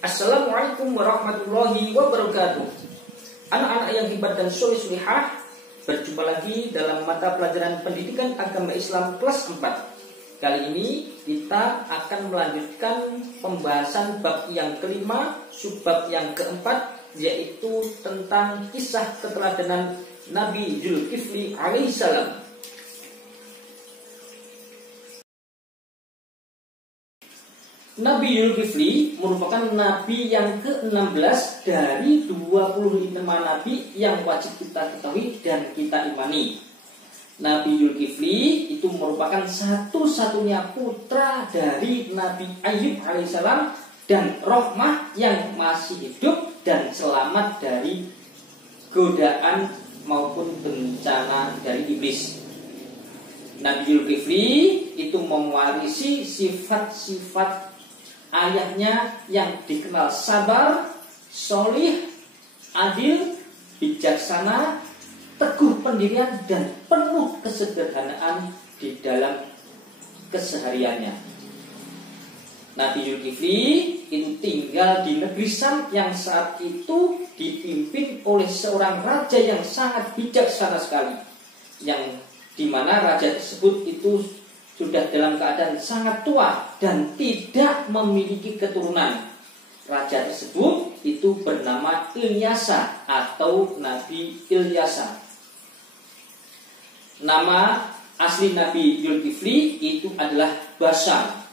Assalamualaikum warahmatullahi wabarakatuh. Anak-anak yang hebat dan soleh-solehah, berjumpa lagi dalam mata pelajaran pendidikan agama Islam kelas 4. Kali ini kita akan melanjutkan pembahasan bab yang kelima, subbab yang keempat, yaitu tentang kisah keteladanan Nabi Zulkifli alaihissalam. Nabi Zulkifli merupakan nabi yang ke-16 dari 25 nabi yang wajib kita ketahui dan kita imani. Nabi Zulkifli itu merupakan satu-satunya putra dari Nabi Ayub alaihissalam dan Rohmah yang masih hidup dan selamat dari godaan maupun bencana dari iblis. Nabi Zulkifli itu mewarisi sifat-sifat ayahnya yang dikenal sabar, solih, adil, bijaksana, teguh pendirian, dan penuh kesederhanaan di dalam kesehariannya. Nabi Zulkifli itu tinggal di negeri Syam yang saat itu dipimpin oleh seorang raja yang sangat bijaksana sekali, yang dimana raja tersebut itu sudah dalam keadaan sangat tua dan tidak memiliki keturunan. Raja tersebut itu bernama Ilyasa atau Nabi Ilyasa. Nama asli Nabi Zulkifli itu adalah Basar.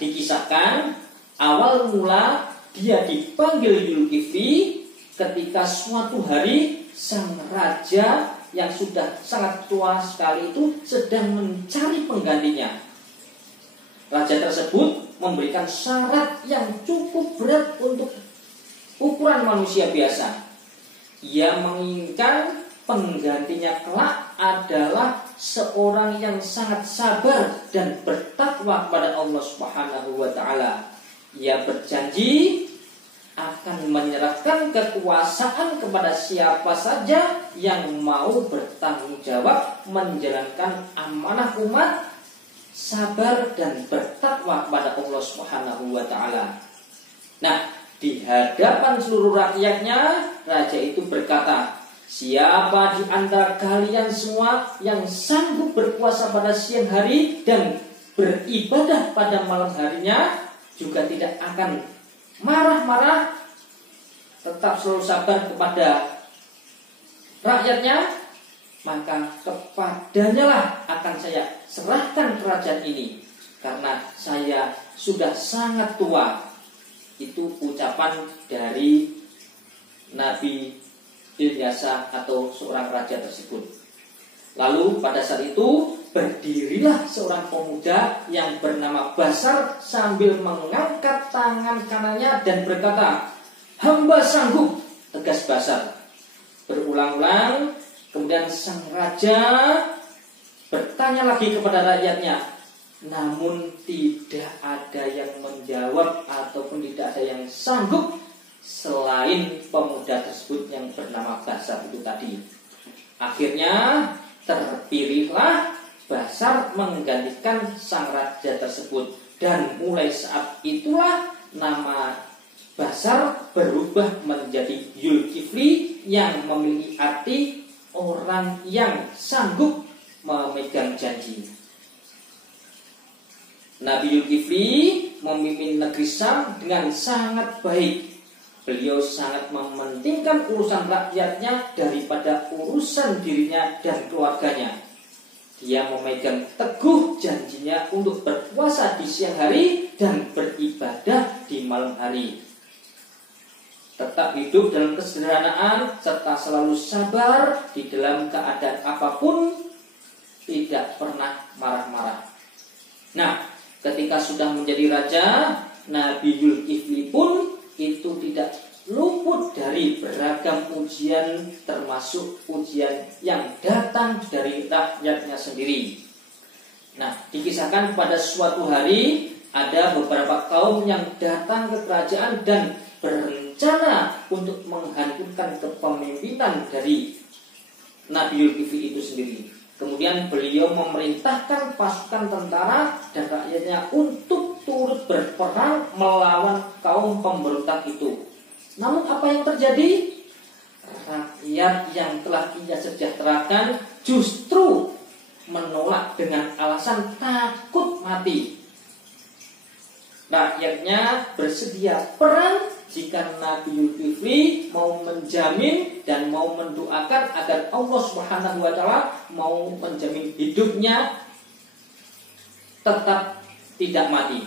Dikisahkan awal mula dia dipanggil Zulkifli ketika suatu hari sang raja yang sudah sangat tua sekali itu sedang mencari penggantinya. Raja tersebut memberikan syarat yang cukup berat untuk ukuran manusia biasa. Ia menginginkan penggantinya kelak adalah seorang yang sangat sabar dan bertakwa kepada Allah Subhanahu wa taala. Ia berjanji akan menyerahkan kekuasaan kepada siapa saja yang mau bertanggung jawab menjalankan amanah umat, sabar dan bertakwa kepada Allah Subhanahu wa taala. Nah, di hadapan seluruh rakyatnya, raja itu berkata, "Siapa di antara kalian semua yang sanggup berpuasa pada siang hari dan beribadah pada malam harinya, juga tidak akan marah-marah, tetap selalu sabar kepada rakyatnya, maka kepadanya lah akan saya serahkan kerajaan ini, karena saya sudah sangat tua." Itu ucapan dari Nabi Ilyasa atau seorang raja tersebut. Lalu pada saat itu berdirilah seorang pemuda yang bernama Basar sambil mengangkat tangan kanannya dan berkata, "Hamba sanggup," tegas Basar. Berulang-ulang kemudian sang raja bertanya lagi kepada rakyatnya, namun tidak ada yang menjawab ataupun tidak ada yang sanggup selain pemuda tersebut yang bernama Basar itu tadi. Akhirnya terpilihlah Basar menggantikan sang raja tersebut, dan mulai saat itulah nama Basar berubah menjadi Zulkifli yang memiliki arti orang yang sanggup memegang janji. Nabi Zulkifli memimpin negeri Syam dengan sangat baik. Beliau sangat mementingkan urusan rakyatnya daripada urusan dirinya dan keluarganya. Dia memegang teguh janjinya untuk berpuasa di siang hari dan beribadah di malam hari. Tetap hidup dalam kesederhanaan serta selalu sabar di dalam keadaan apapun, tidak pernah marah-marah. Nah, ketika sudah menjadi raja, Nabi Zulkifli pun itu tidak luput dari beragam ujian, termasuk ujian yang datang dari rakyatnya sendiri. Nah, dikisahkan pada suatu hari ada beberapa kaum yang datang ke kerajaan dan berencana untuk menghancurkan kepemimpinan dari Nabi Zulkifli itu sendiri. Kemudian beliau memerintahkan pasukan tentara dan rakyatnya untuk turut berperang melawan kaum pemberontak itu. Namun apa yang terjadi? Rakyat yang telah ia sejahterakan justru menolak dengan alasan takut mati. Rakyatnya bersedia perang jika Nabi Zulkifli mau menjamin dan mau mendoakan agar Allah Subhanahu wa taala mau menjamin hidupnya tetap tidak mati.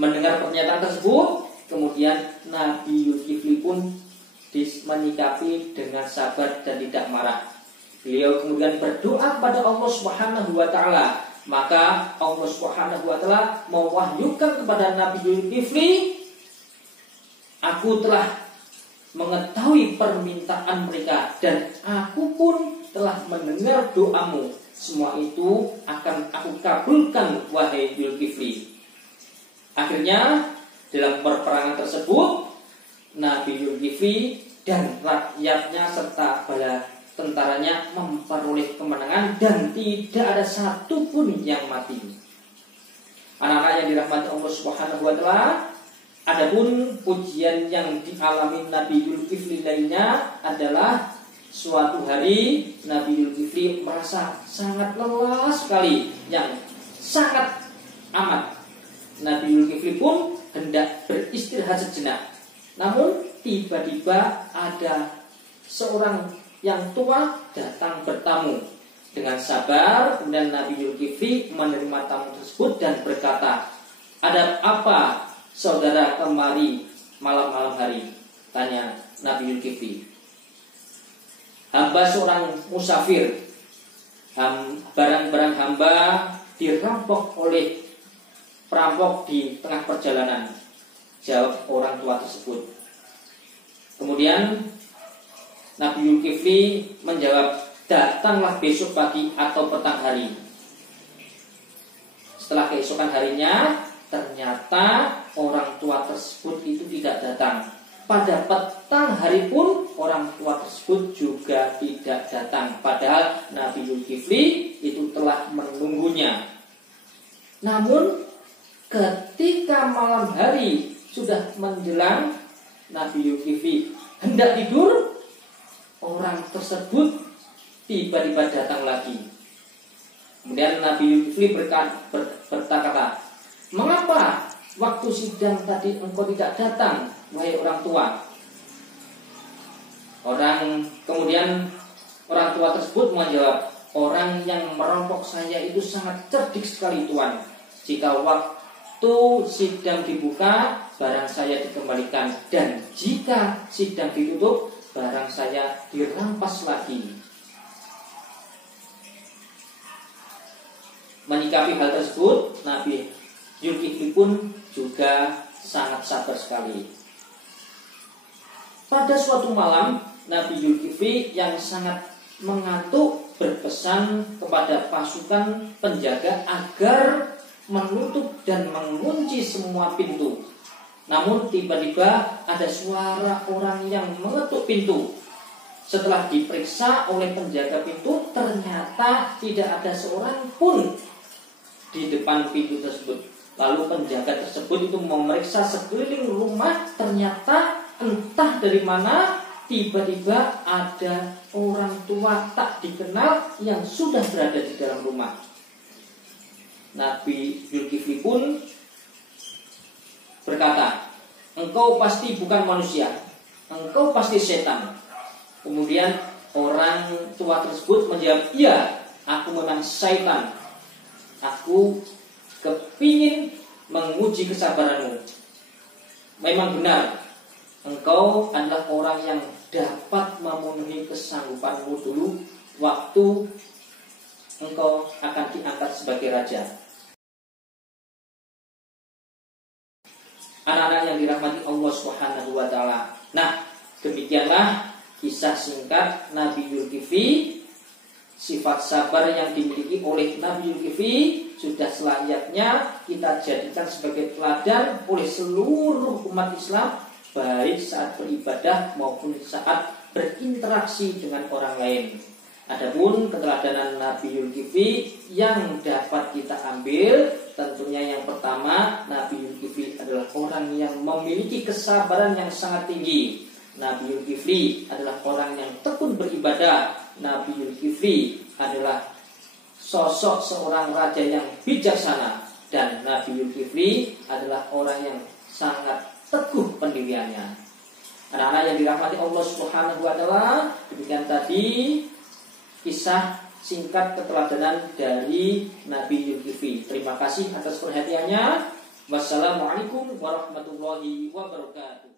Mendengar pernyataan tersebut, kemudian Nabi Zulkifli pun menyikapi dengan sabar dan tidak marah. Beliau kemudian berdoa kepada Allah Subhanahu wa taala. Maka Allah Subhanahu wa taala mewahyukan kepada Nabi Zulkifli, aku telah mengetahui permintaan mereka dan aku pun telah mendengar doamu. Semua itu akan aku kabulkan, wahai Zulkifli. Akhirnya dalam peperangan tersebut Nabi Zulkifli dan rakyatnya serta bala tentaranya memperoleh kemenangan dan tidak ada satupun yang mati. Anak-anak yang dirahmati Allah Subhanahu wa taala, adapun pujian yang dialami Nabi Zulkifli lainnya adalah suatu hari Nabi Zulkifli merasa sangat lelah sekali, yang sangat amat. Nabi Zulkifli pun hendak beristirahat sejenak. Namun tiba-tiba ada seorang yang tua datang bertamu. Dengan sabar kemudian Nabi Zulkifli menerima tamu tersebut dan berkata, "Ada apa saudara kemari malam-malam hari?" tanya Nabi Zulkifli. "Hamba seorang musafir. Barang-barang hamba dirampok oleh perampok di tengah perjalanan," jawab orang tua tersebut. Kemudian Nabi Zulkifli menjawab, "Datanglah besok pagi atau petang hari." Setelah keesokan harinya, ternyata orang tua tersebut itu tidak datang. Pada petang hari pun orang tua tersebut juga tidak datang. Padahal Nabi Zulkifli itu telah menunggunya. Namun ketika malam hari sudah menjelang, Nabi Zulkifli hendak tidur, orang tersebut tiba-tiba datang lagi. Kemudian Nabi Zulkifli berkata, "Mengapa waktu sidang tadi engkau tidak datang, wahai orang tua?" Kemudian orang tua tersebut menjawab, "Orang yang merampok saya itu sangat cerdik sekali, Tuan. Jika waktu sidang dibuka, barang saya dikembalikan, dan jika sidang ditutup, barang saya dirampas lagi." Menyikapi hal tersebut, Nabi Zulkifli pun juga sangat sabar sekali. Pada suatu malam, Nabi Zulkifli yang sangat mengantuk berpesan kepada pasukan penjaga agar menutup dan mengunci semua pintu. Namun tiba-tiba ada suara orang yang mengetuk pintu. Setelah diperiksa oleh penjaga pintu, ternyata tidak ada seorang pun di depan pintu tersebut. Lalu penjaga tersebut itu memeriksa sekeliling rumah, ternyata entah dari mana tiba-tiba ada orang tua tak dikenal yang sudah berada di dalam rumah. Nabi Zulkifli pun berkata, "Engkau pasti bukan manusia, engkau pasti setan." Kemudian orang tua tersebut menjawab, "Iya, aku memang syaitan. Aku kepingin menguji kesabaranmu. Memang benar, engkau adalah orang yang dapat memenuhi kesanggupanmu dulu waktu engkau akan diangkat sebagai raja." Anak-anak yang dirahmati Allah Subhanahu wa taala. Nah, demikianlah kisah singkat Nabi Zulkifli. Sifat sabar yang dimiliki oleh Nabi Zulkifli sudah selayaknya kita jadikan sebagai teladan oleh seluruh umat Islam, baik saat beribadah maupun saat berinteraksi dengan orang lain. Adapun keteladanan Nabi Zulkifli yang dapat kita ambil, tentunya yang pertama, Nabi Zulkifli adalah orang yang memiliki kesabaran yang sangat tinggi. Nabi Zulkifli adalah orang yang tekun beribadah. Nabi Zulkifli adalah sosok seorang raja yang bijaksana, dan Nabi Zulkifli adalah orang yang sangat teguh pendiriannya. Anak-anak yang dirahmati Allah Subhanahu wa taala, demikian tadi kisah singkat keteladanan dari Nabi Zulkifli. Terima kasih atas perhatiannya. Wassalamualaikum warahmatullahi wabarakatuh.